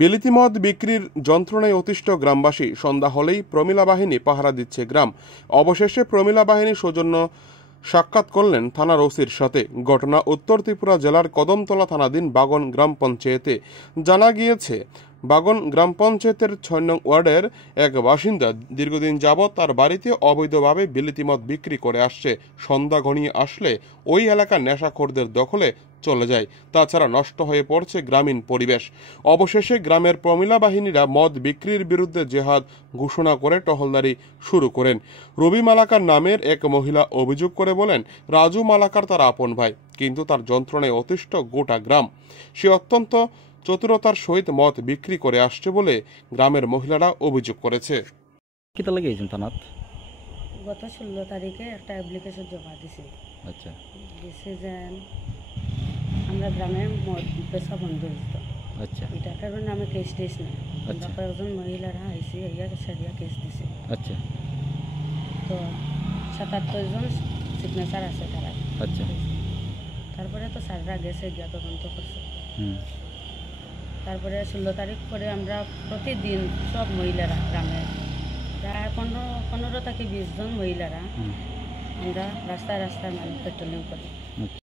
বিলিতি মদ বিক্রির যন্ত্রণায় অতিষ্ঠ গ্রামবাসী। সন্ধ্যা হলেই প্রমিলা বাহিনী পাহারা দিচ্ছে গ্রাম। অবশেষে প্রমিলা বাহিনী সৌজন্য সাক্ষাৎ করলেন থানার ওসির সাথে। ঘটনা উত্তর ত্রিপুরা জেলার কদমতলা থানাধীন বাগন গ্রাম পঞ্চায়েতে। জানা গিয়েছে, বাগন গ্রাম পঞ্চায়েতের ৬ নং ওয়ার্ডের এক বাসিন্দা দীর্ঘদিন যাবৎ তার বাড়িতে অবৈধভাবে বিলিতি মদ বিক্রি করে আসছে। সন্ধ্যা ঘনিয়ে আসলে ওই এলাকার নেশাখোরদের দখলে চলে যায়। তাছাড়া নষ্ট হয়ে পড়ছে গ্রামীণ পরিবেশ। অবশেষে গ্রামের প্রমিলা বাহিনীরা মদ বিক্রির বিরুদ্ধে জেহাদ ঘোষণা করে টহলদারি শুরু করেন। রবি মালাকার নামের এক মহিলা অভিযোগ করে বলেন, রাজু মালাকার তার আপন ভাই, কিন্তু তার যন্ত্রণায় অতিষ্ঠ গোটা গ্রাম। সে অত্যন্ত চতুরতার সহিত মদ বিক্রি করে আসছে বলে গ্রামের মহিলারা অভিযোগ করেছে। গত 16 তারিখে একটা অ্যাপ্লিকেশন জমা দিছি। আচ্ছা, দিছি যে আমরা গ্রামে মদ বেচা বন্ধ হইতো। আচ্ছা, এটার কারণে আমি কেস টেস না। আচ্ছা। কয়েকজন মহিলারা আইসি সারিয়া কেস দিছে। আচ্ছা, তো 77 জন সিগনেচার আছে তারা। আচ্ছা। তারপরে তো স্যাররা গেছে গিয়া তদন্ত করছে। তারপরে 16 তারিখ করে আমরা প্রতিদিন সব মহিলারা গ্রামে প্রায় 15 থেকে 20 জন মহিলারা আমরা রাস্তায় রাস্তায় পেট্রোলিং করি।